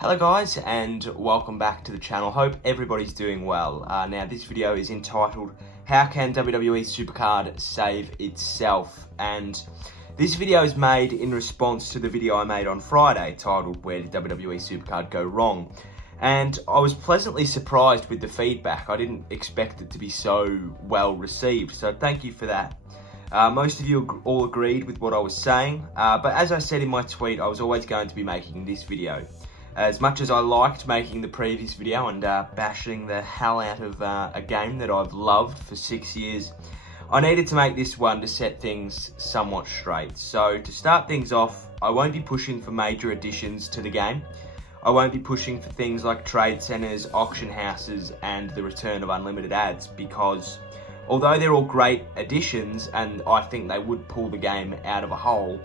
Hello guys, and welcome back to the channel. Hope everybody's doing well. Now this video is entitled, How Can WWE SuperCard Save Itself? And this video is made in response to the video I made on Friday titled, Where did WWE SuperCard go wrong? And I was pleasantly surprised with the feedback. I didn't expect it to be so well received, so thank you for that. Most of you all agreed with what I was saying, but as I said in my tweet, I was always going to be making this video. As much as I liked making the previous video and bashing the hell out of a game that I've loved for 6 years, I needed to make this one to set things somewhat straight. So to start things off, I won't be pushing for major additions to the game. I won't be pushing for things like trade centers, auction houses, and the return of unlimited ads, because although they're all great additions and I think they would pull the game out of a hole,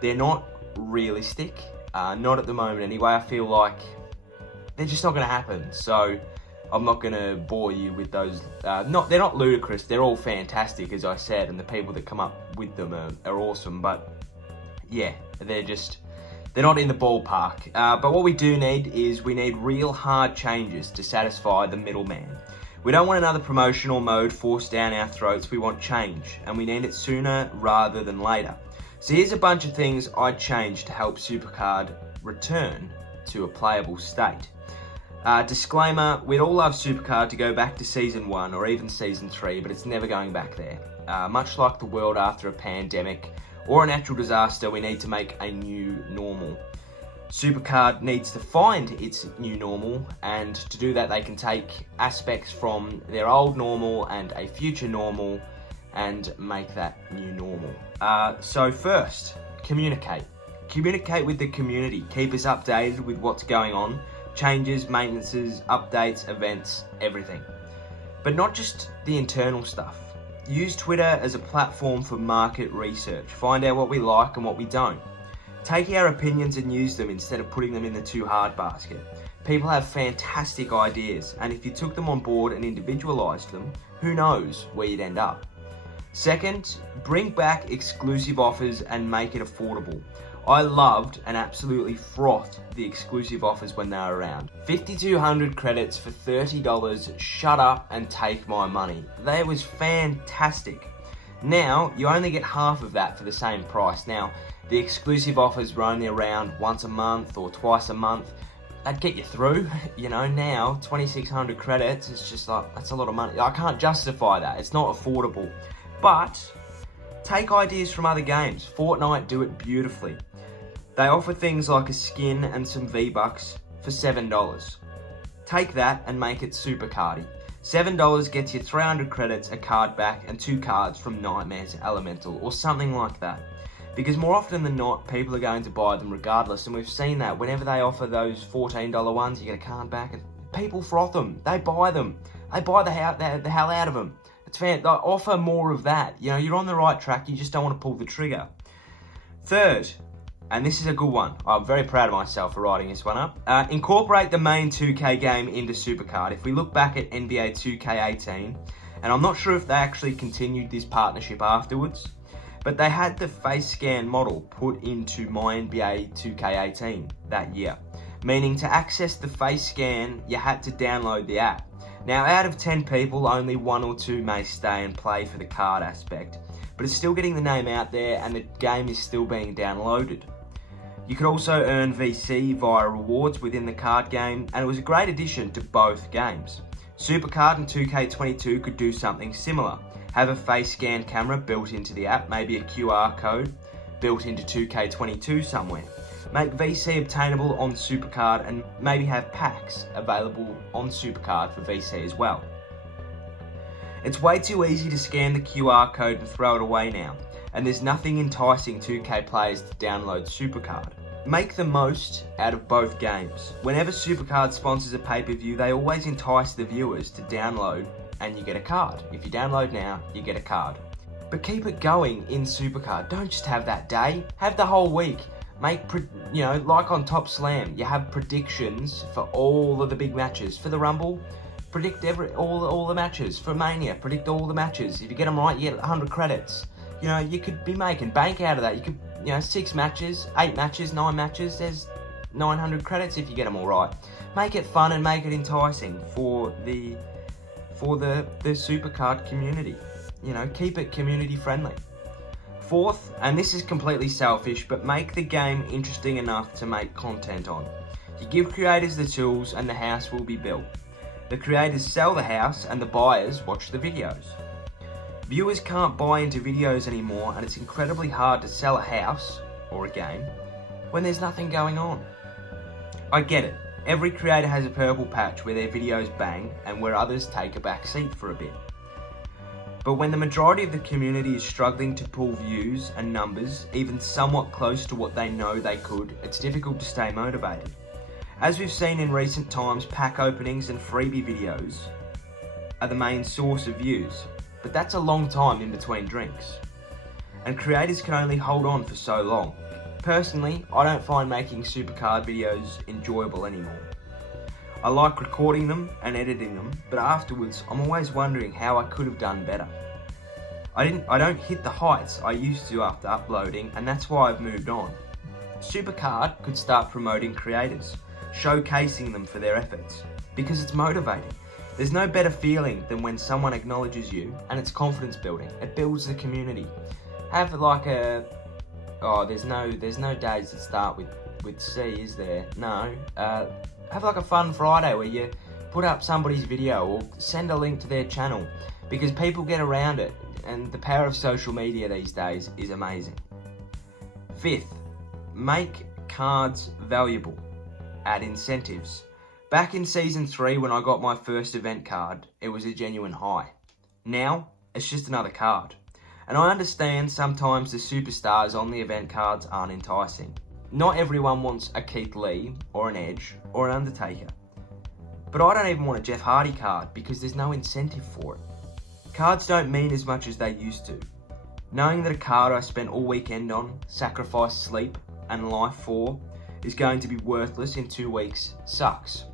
they're not realistic. Not at the moment anyway. I feel like they're just not going to happen. So I'm not going to bore you with those. They're not ludicrous. They're all fantastic, as I said, and the people that come up with them are awesome. But yeah, they're not in the ballpark. But what we do need is we need real hard changes to satisfy the middleman. We don't want another promotional mode forced down our throats. We want change, and we need it sooner rather than later. So here's a bunch of things I'd change to help SuperCard return to a playable state. Disclaimer, we'd all love SuperCard to go back to Season 1 or even Season 3, but it's never going back there. Much like the world after a pandemic or a natural disaster, we need to make a new normal. SuperCard needs to find its new normal, and to do that they can take aspects from their old normal and a future normal and make that new normal. So first, communicate. Communicate with the community. Keep us updated with what's going on. Changes, maintenances, updates, events, everything. But not just the internal stuff. Use Twitter as a platform for market research. Find out what we like and what we don't. Take our opinions and use them instead of putting them in the too hard basket. People have fantastic ideas, and if you took them on board and individualized them, who knows where you'd end up. Second, bring back exclusive offers and make it affordable. I loved and absolutely frothed the exclusive offers when they were around. 5,200 credits for $30, shut up and take my money. That was fantastic. Now, you only get half of that for the same price. Now, the exclusive offers were only around once a month or twice a month. That'd get you through, you know. Now 2,600 credits, it's just like, that's a lot of money. I can't justify that, it's not affordable. But take ideas from other games. Fortnite do it beautifully. They offer things like a skin and some V-Bucks for $7. Take that and make it SuperCardy. $7 gets you 300 credits, a card back, and 2 cards from Nightmare's Elemental, or something like that. Because more often than not, people are going to buy them regardless, and we've seen that. Whenever they offer those $14 ones, you get a card back, and people froth them. They buy them. They buy the hell out of them. It's fair. Offer more of that. You know, you're on the right track, you just don't want to pull the trigger. Third, and this is a good one. I'm very proud of myself for writing this one up. Incorporate the main 2K game into SuperCard. If we look back at NBA 2K18, and I'm not sure if they actually continued this partnership afterwards, but they had the face scan model put into my NBA 2K18 that year, meaning to access the face scan, you had to download the app. Now, out of 10 people, only 1 or 2 may stay and play for the card aspect, but it's still getting the name out there and the game is still being downloaded. You could also earn VC via rewards within the card game, and it was a great addition to both games. SuperCard and 2K22 could do something similar. Have a face scan camera built into the app, maybe a QR code built into 2K22 somewhere. Make VC obtainable on SuperCard and maybe have packs available on SuperCard for VC as well. It's way too easy to scan the QR code and throw it away now, and there's nothing enticing 2K players to download SuperCard. Make the most out of both games. Whenever SuperCard sponsors a pay-per-view, they always entice the viewers to download and you get a card. If you download now, you get a card. But keep it going in SuperCard. Don't just have that day, have the whole week. Make, like on Top Slam, you have predictions for all of the big matches. For the Rumble, predict all the matches. For Mania, predict all the matches. If you get them right, you get 100 credits. You know, you could be making bank out of that. You could, 6 matches, 8 matches, 9 matches. There's 900 credits if you get them all right. Make it fun and make it enticing for the SuperCard community. You know, keep it community friendly. Fourth, and this is completely selfish, but make the game interesting enough to make content on. You give creators the tools and the house will be built. The creators sell the house and the buyers watch the videos. Viewers can't buy into videos anymore, and it's incredibly hard to sell a house or a game when there's nothing going on. I get it. Every creator has a purple patch where their videos bang and where others take a back seat for a bit. But when the majority of the community is struggling to pull views and numbers even somewhat close to what they know they could, it's difficult to stay motivated. As we've seen in recent times, pack openings and freebie videos are the main source of views, but that's a long time in between drinks. And creators can only hold on for so long. Personally, I don't find making SuperCard videos enjoyable anymore. I like recording them and editing them, but afterwards I'm always wondering how I could have done better. I don't hit the heights I used to after uploading, and that's why I've moved on. SuperCard could start promoting creators, showcasing them for their efforts, because it's motivating. There's no better feeling than when someone acknowledges you, and it's confidence building. It builds the community. Have like a... Oh, there's no days that start with C, is there? No. Have like a fun Friday where you put up somebody's video or send a link to their channel, because people get around it, and the power of social media these days is amazing. Fifth, make cards valuable. Add incentives. Back in Season 3 when I got my first event card, it was a genuine high. Now, it's just another card. And I understand sometimes the superstars on the event cards aren't enticing. Not everyone wants a Keith Lee, or an Edge, or an Undertaker. But I don't even want a Jeff Hardy card because there's no incentive for it. Cards don't mean as much as they used to. Knowing that a card I spent all weekend on, sacrificed sleep and life for, is going to be worthless in 2 weeks sucks.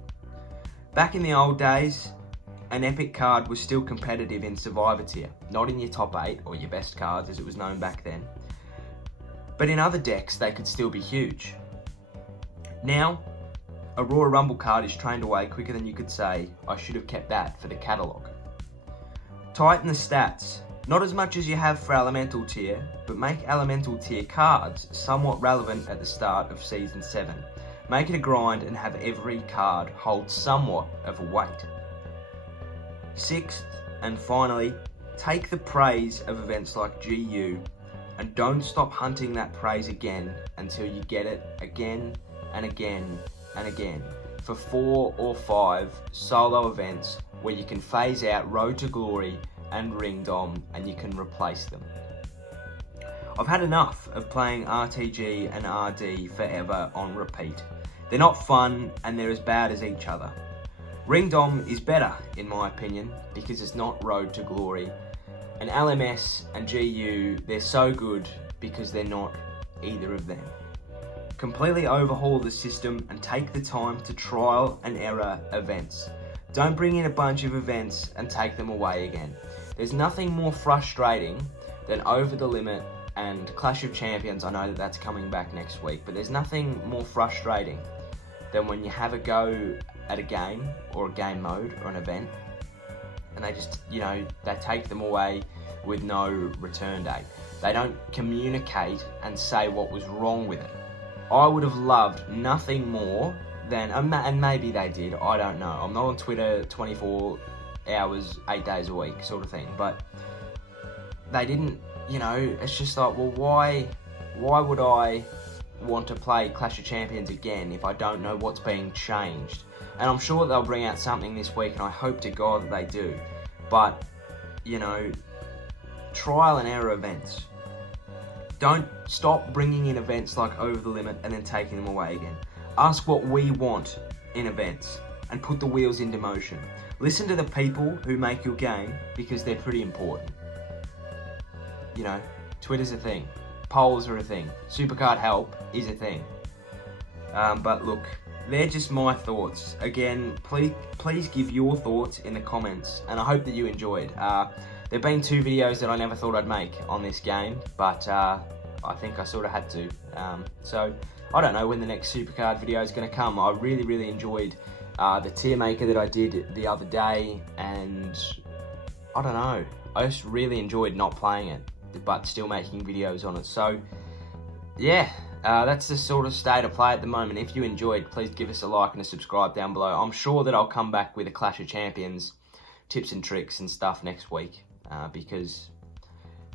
Back in the old days, an epic card was still competitive in Survivor tier, not in your top 8 or your best cards as it was known back then. But in other decks, they could still be huge. Now, a Royal Rumble card is trained away quicker than you could say, I should have kept that for the catalogue. Tighten the stats, not as much as you have for Elemental tier, but make Elemental tier cards somewhat relevant at the start of Season 7. Make it a grind and have every card hold somewhat of a weight. Sixth, and finally, take the praise of events like GU and don't stop hunting that praise again until you get it again and again and again for 4 or 5 solo events where you can phase out Road to Glory and Ring Dom and you can replace them. I've had enough of playing RTG and RD forever on repeat. They're not fun and they're as bad as each other. Ring Dom is better in my opinion because it's not Road to Glory. And LMS and GU, they're so good because they're not either of them. Completely overhaul the system and take the time to trial and error events. Don't bring in a bunch of events and take them away again. There's nothing more frustrating than Over the Limit and Clash of Champions. I know that that's coming back next week, but there's nothing more frustrating than when you have a go at a game or a game mode or an event and they just, they take them away with no return date. They don't communicate and say what was wrong with it. I would have loved nothing more than, and maybe they did, I don't know. I'm not on Twitter 24 hours, 8 days a week sort of thing, but they didn't, it's just like, well, why would I want to play Clash of Champions again if I don't know what's being changed? And I'm sure they'll bring out something this week, and I hope to God that they do. But, trial and error events. Don't stop bringing in events like Over the Limit and then taking them away again. Ask what we want in events and put the wheels into motion. Listen to the people who make your game because they're pretty important. Twitter's a thing. Polls are a thing. SuperCard help is a thing. But look, they're just my thoughts. Again, please give your thoughts in the comments, and I hope that you enjoyed. There've been 2 videos that I never thought I'd make on this game, but I think I sort of had to. So I don't know when the next SuperCard video is going to come. I really enjoyed the tier maker that I did the other day, and I don't know, I just really enjoyed not playing it but still making videos on it. So yeah, that's the sort of state of play at the moment. If you enjoyed, please give us a like and a subscribe down below. I'm sure that I'll come back with a Clash of Champions tips and tricks and stuff next week, because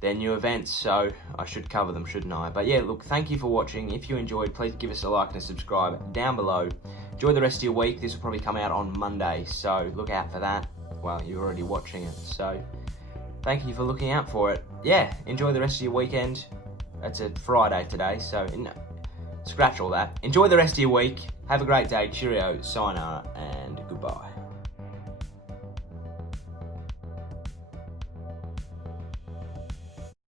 they're new events, so I should cover them, shouldn't I? But yeah, look, thank you for watching. If you enjoyed, please give us a like and a subscribe down below. Enjoy the rest of your week. This will probably come out on Monday, so look out for that. Well, you're already watching it, so thank you for looking out for it. Yeah, enjoy the rest of your weekend. It's a Friday today, so scratch all that. Enjoy the rest of your week. Have a great day. Cheerio, sayonara, and goodbye.